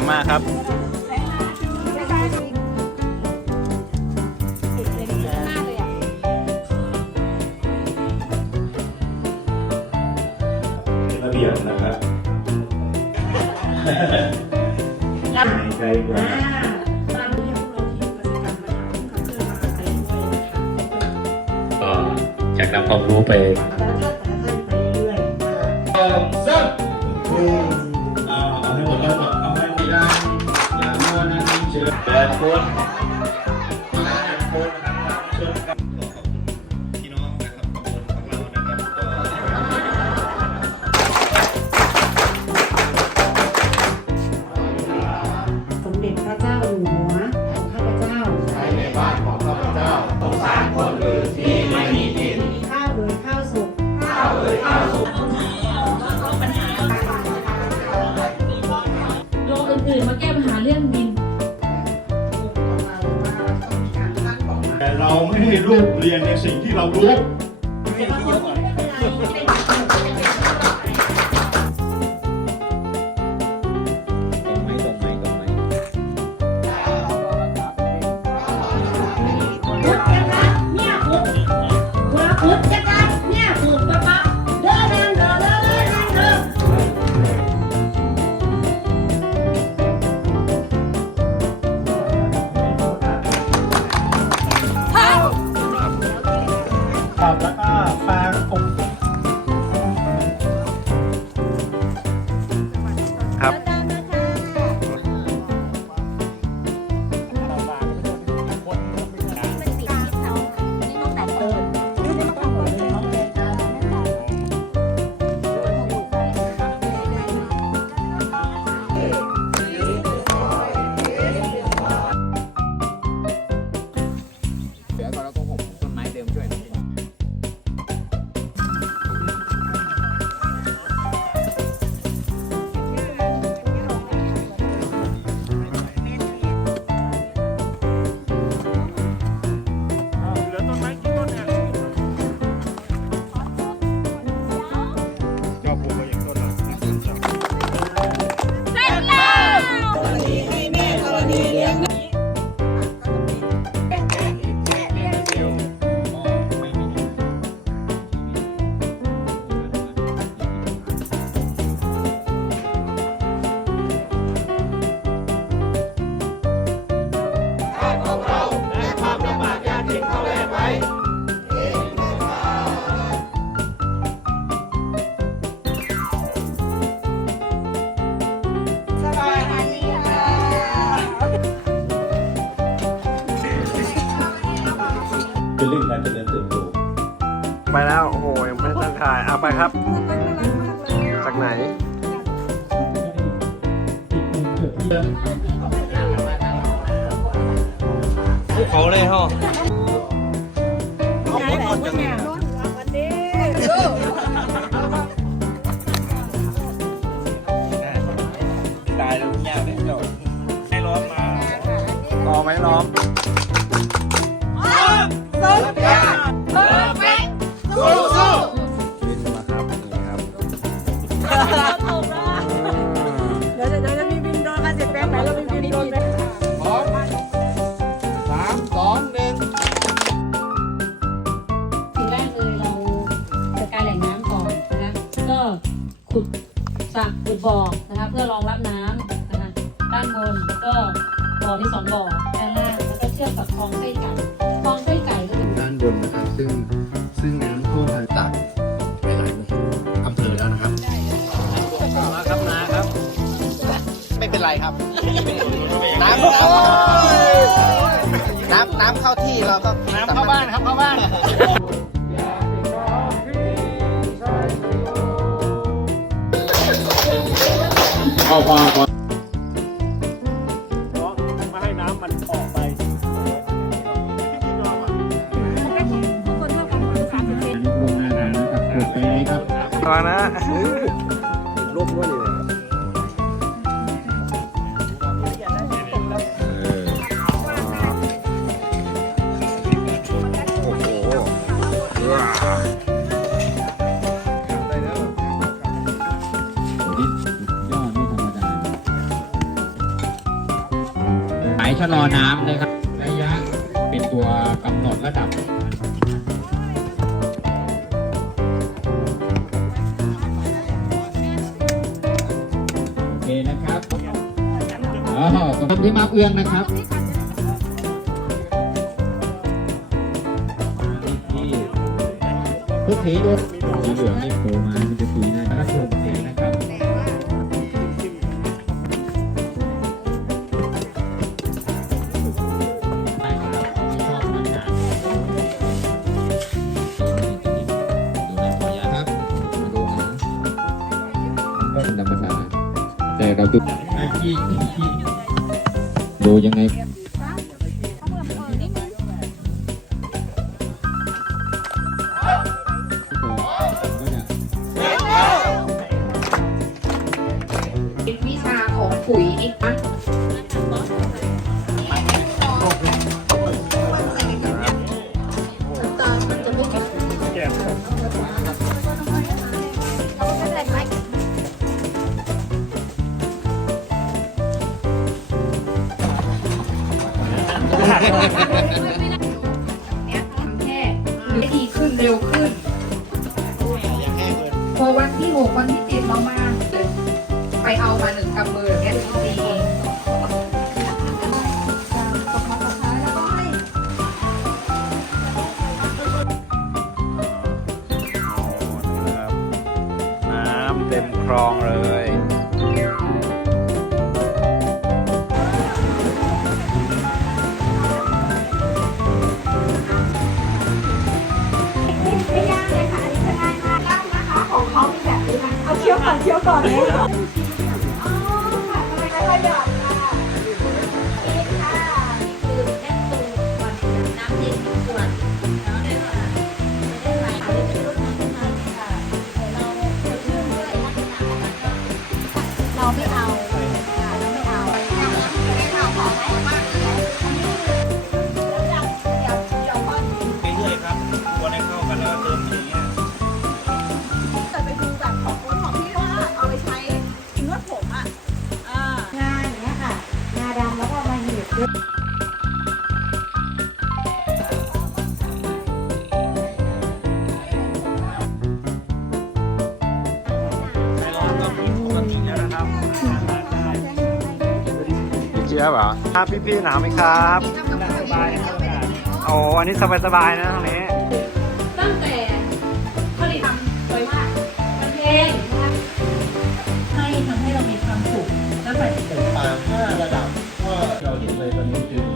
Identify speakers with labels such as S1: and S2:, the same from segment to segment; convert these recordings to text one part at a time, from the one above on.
S1: งมากครับ
S2: ระเบียบนะครับใจกว่า
S3: ก็อยากนำความรู้ไป
S2: ซ้ำเอา ว ไม่
S4: ให้
S2: ลูกเรียนในสิ่งที่เรารู้
S1: ตรงไหมตรงไหมตรงไหม
S5: พุทธ ค
S2: รับ
S6: เดี๋ยวก่อนเราต้องห่มต้นไม้เดิมช่วย
S2: เหลื ต้อง
S1: ถ่ายเอาไปครับ จากไหนภูเขาเลยฮะตายแล้วยากเลยเจ้าให้ล้อมมารอไหมล้อมบิ บ่
S6: อ
S7: ที่สองบ่อด้านล่างแล้วก็เชื่อมกับคลองไส้ไก่คลองไส้ไก่ก็คือ
S8: ด้านบนนะครับ ซึ่งซึ่งน้ำท่วมทางตักไปหลายอำเภอแล้วนะครับ
S1: มาครับนาครับ
S6: ไม่เป็นไรครับ น้ำน้ำน้ำน้ำเข้าที่เราก็
S1: น้ำเข้าบ้านครับเข้าบ้าน
S2: เข้า อ๋
S1: อ
S3: ขอบคุณที่มาเอื้องนะครับที่ทุกสีด้วยสีเหลืองนี่โผล่มามันจะสีนะแล้วก็โชว์สีนะครับก็เป็นธรรมดาแต่เราดู ดูยังไง
S4: วิชาของปุ๋ยนี่ เนี่ยทำแค่ได้ดีขึ้นเร็วขึ้น พอวันที่หกวันที่เจ็ดเรามา ไปเอามาหนึ่งกำมืออย่างเงี้ยดี
S1: นะครับน้ำเต็มคลองเลย
S5: เคี้ยว พี่
S1: เจี๊
S6: ยบเหรอ
S1: ครับพี่ๆหนาวไหมครับสบายนะครับโอ้อันนี้สบายๆนะตรงนี้
S7: ตั้งแต่ผลิตทำสวยมากมันเพลงนะคะให้ทำให้เรามีความสุขและปฏิบัติ
S8: ป่าห้าระดับก็เราเห็นเลยตอนนี้คือ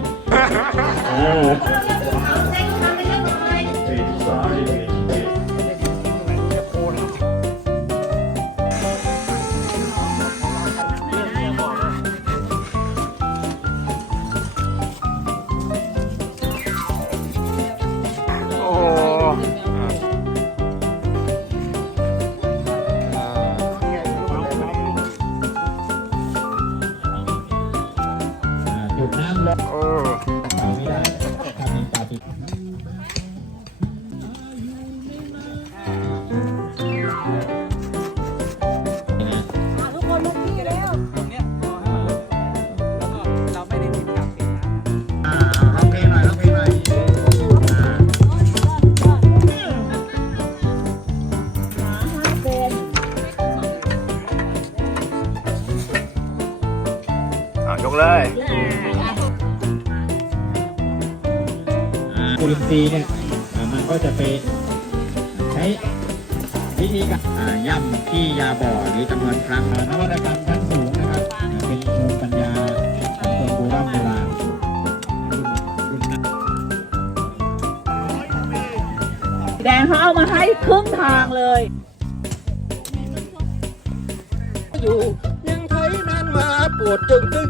S1: อะยกเลย
S3: จุลินทรีย์เนี่ยอ่ามันก็จะไปใช้วิธีการอ่าย่ำที่ยาบ่อหรือจำนวนครั้งอ่านวัตกรรมชั้นสูงนะครับอ่าเป็นภูมิปัญญาของคนโบราณโบราณรุ่นรุ่น
S5: แดงเขาเอามาให้ครึ่งทางเลย
S6: อยู่ยังไทยนานมาปวดจึงตึง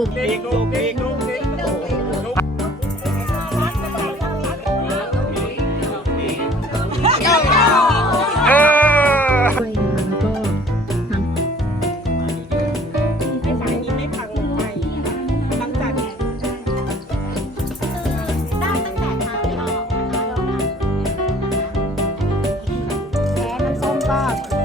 S5: ดุกดิกดุกดิกดุกดิกส้ม
S9: บ้าง